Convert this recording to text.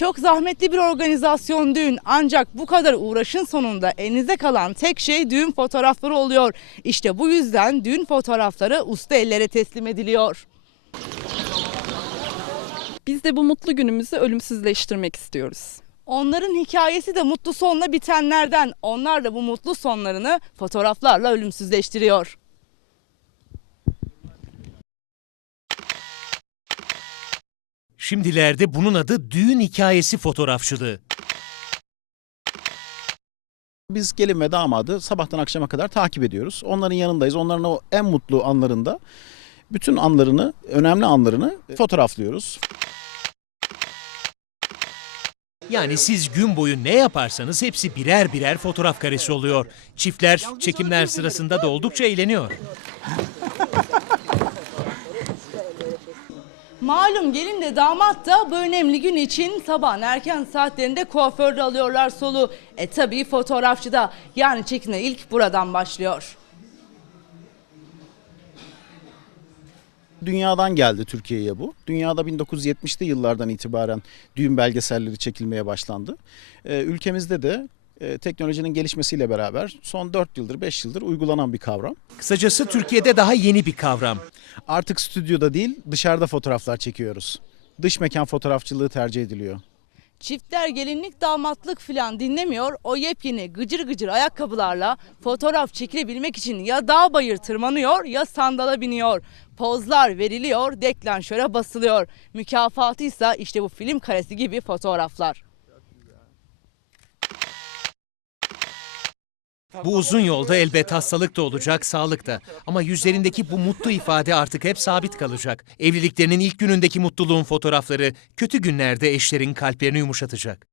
Çok zahmetli bir organizasyon düğün ancak bu kadar uğraşın sonunda elinize kalan tek şey düğün fotoğrafları oluyor. İşte bu yüzden düğün fotoğrafları usta ellere teslim ediliyor. Biz de bu mutlu günümüzü ölümsüzleştirmek istiyoruz. Onların hikayesi de mutlu sonla bitenlerden. Onlar da bu mutlu sonlarını fotoğraflarla ölümsüzleştiriyor. Şimdilerde bunun adı düğün hikayesi fotoğrafçılığı. Biz gelin ve damadı sabahtan akşama kadar takip ediyoruz. Onların yanındayız. Onların o en mutlu anlarında bütün anlarını, önemli anlarını fotoğraflıyoruz. Yani siz gün boyu ne yaparsanız hepsi birer birer fotoğraf karesi oluyor. Çiftler çekimler sırasında da oldukça eğleniyor. Malum gelin de damat da bu önemli gün için sabahın erken saatlerinde kuaförde alıyorlar solu. E tabii fotoğrafçı da yani çekimler ilk buradan başlıyor. Dünyadan geldi Türkiye'ye bu. Dünyada 1970'li yıllardan itibaren düğün belgeselleri çekilmeye başlandı. Ee, ülkemizde de e, teknolojinin gelişmesiyle beraber son 4 yıldır 5 yıldır uygulanan bir kavram. Kısacası Türkiye'de daha yeni bir kavram. Artık stüdyoda değil dışarıda fotoğraflar çekiyoruz. Dış mekan fotoğrafçılığı tercih ediliyor. Çiftler gelinlik damatlık filan dinlemiyor. O yepyeni gıcır gıcır ayakkabılarla fotoğraf çekilebilmek için ya dağ bayır tırmanıyor ya sandala biniyor. Pozlar veriliyor, deklanşöre basılıyor. Mükafatı ise işte bu film karesi gibi fotoğraflar. Bu uzun yolda elbet hastalık da olacak, sağlık da. Ama yüzlerindeki bu mutlu ifade artık hep sabit kalacak. Evliliklerinin ilk günündeki mutluluğun fotoğrafları kötü günlerde eşlerin kalplerini yumuşatacak.